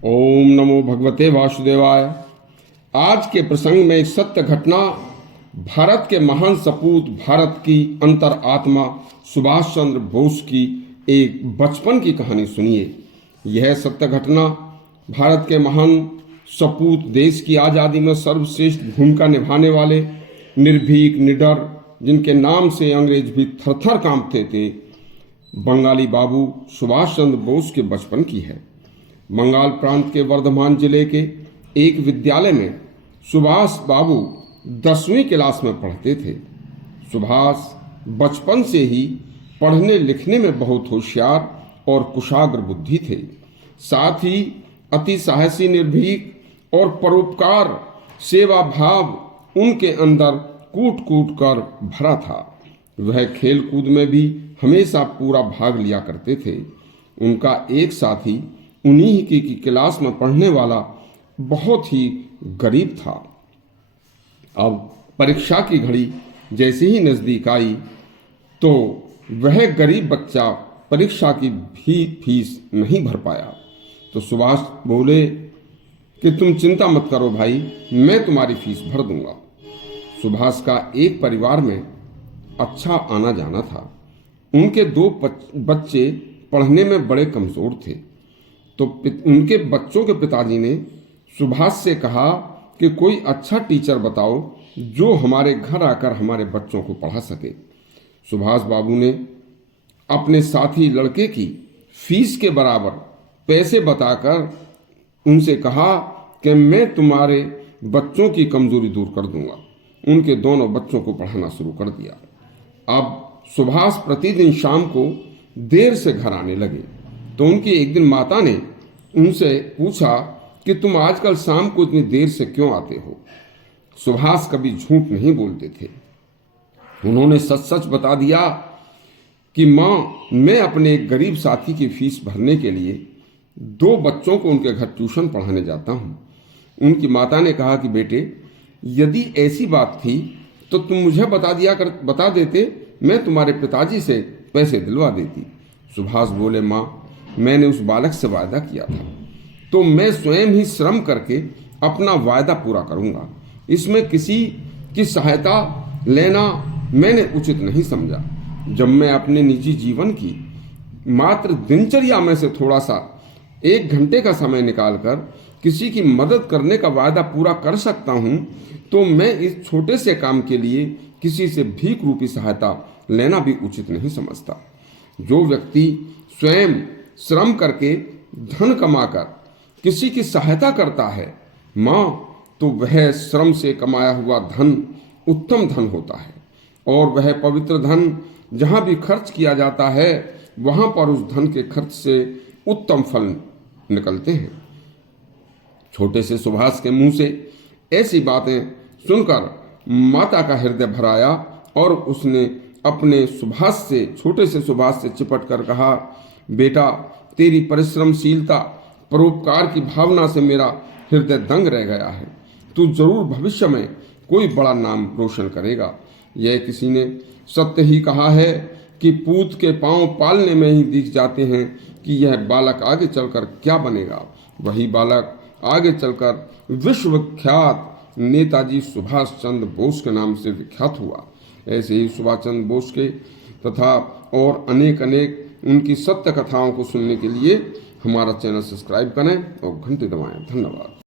ओम नमो भगवते वासुदेवाय। आज के प्रसंग में एक सत्य घटना, भारत के महान सपूत, भारत की अंतर आत्मा सुभाष चंद्र बोस की एक बचपन की कहानी सुनिए। यह सत्य घटना भारत के महान सपूत, देश की आज़ादी में सर्वश्रेष्ठ भूमिका निभाने वाले, निर्भीक, निडर, जिनके नाम से अंग्रेज भी थर-थर कांपते थे, बंगाली बाबू सुभाष चंद्र बोस के बचपन की है। बंगाल प्रांत के वर्धमान जिले के एक विद्यालय में सुभाष बाबू 10वीं क्लास में पढ़ते थे। सुभाष बचपन से ही पढ़ने लिखने में बहुत होशियार और कुशाग्र बुद्धि थे। साथ ही अति साहसी, निर्भीक और परोपकार सेवा भाव उनके अंदर कूट कूट कर भरा था। वह खेल कूद में भी हमेशा पूरा भाग लिया करते थे। उनका एक साथी उन्हीं की क्लास में पढ़ने वाला बहुत ही गरीब था। अब परीक्षा की घड़ी जैसे ही नजदीक आई तो वह गरीब बच्चा परीक्षा की भी फीस नहीं भर पाया। तो सुभाष बोले कि तुम चिंता मत करो भाई, मैं तुम्हारी फीस भर दूंगा। सुभाष का एक परिवार में अच्छा आना जाना था। उनके 2 बच्चे पढ़ने में बड़े कमजोर थे। तो उनके बच्चों के पिताजी ने सुभाष से कहा कि कोई अच्छा टीचर बताओ जो हमारे घर आकर हमारे बच्चों को पढ़ा सके। सुभाष बाबू ने अपने साथी लड़के की फीस के बराबर पैसे बताकर उनसे कहा कि मैं तुम्हारे बच्चों की कमजोरी दूर कर दूंगा। उनके दोनों बच्चों को पढ़ाना शुरू कर दिया। अब सुभाष प्रतिदिन शाम को देर से घर आने लगे। तो उनकी एक दिन माता ने उनसे पूछा कि तुम आजकल शाम को इतनी देर से क्यों आते हो। सुभाष कभी झूठ नहीं बोलते थे। उन्होंने सच सच बता दिया कि माँ, मैं अपने एक गरीब साथी की फीस भरने के लिए 2 बच्चों को उनके घर ट्यूशन पढ़ाने जाता हूँ। उनकी माता ने कहा कि बेटे, यदि ऐसी बात थी तो तुम मुझे बता देते, मैं तुम्हारे पिताजी से पैसे दिलवा देती। सुभाष बोले, माँ, मैंने उस बालक से वायदा किया था, तो मैं स्वयं ही श्रम करके अपना वायदा पूरा करूंगा। इसमें किसी की सहायता लेना मैंने उचित नहीं समझा। जब मैं अपने निजी जीवन की मात्र दिनचर्या में से थोड़ा सा 1 घंटे का समय निकालकर किसी की मदद करने का वायदा पूरा कर सकता हूं, तो मैं इस छोटे से काम के लिए किसी से भीख रूपी सहायता लेना भी उचित नहीं समझता। जो व्यक्ति स्वयं श्रम करके धन कमाकर किसी की सहायता करता है माँ, तो वह श्रम से कमाया हुआ धन उत्तम धन होता है और वह पवित्र धन जहाँ भी खर्च किया जाता है वहाँ पर उस धन के खर्च से उत्तम फल निकलते हैं। छोटे से सुभाष के मुंह से ऐसी बातें सुनकर माता का हृदय भर आया और उसने अपने छोटे से सुभाष से चिपट कर कहा, बेटा, तेरी परिश्रमशीलता, परोपकार की भावना से मेरा हृदय दंग रह गया है। तू जरूर भविष्य में कोई बड़ा नाम रोशन करेगा। यह किसी ने सत्य ही कहा है कि पूत के पांव पालने में ही दिख जाते हैं कि यह बालक आगे चलकर क्या बनेगा। वही बालक आगे चलकर विश्वविख्यात नेताजी सुभाष चंद्र बोस के नाम से विख्यात हुआ। ऐसे ही सुभाष चंद्र बोस के तथा और अनेक उनकी सत्य कथाओं को सुनने के लिए हमारा चैनल सब्सक्राइब करें और घंटी दबाएं। धन्यवाद।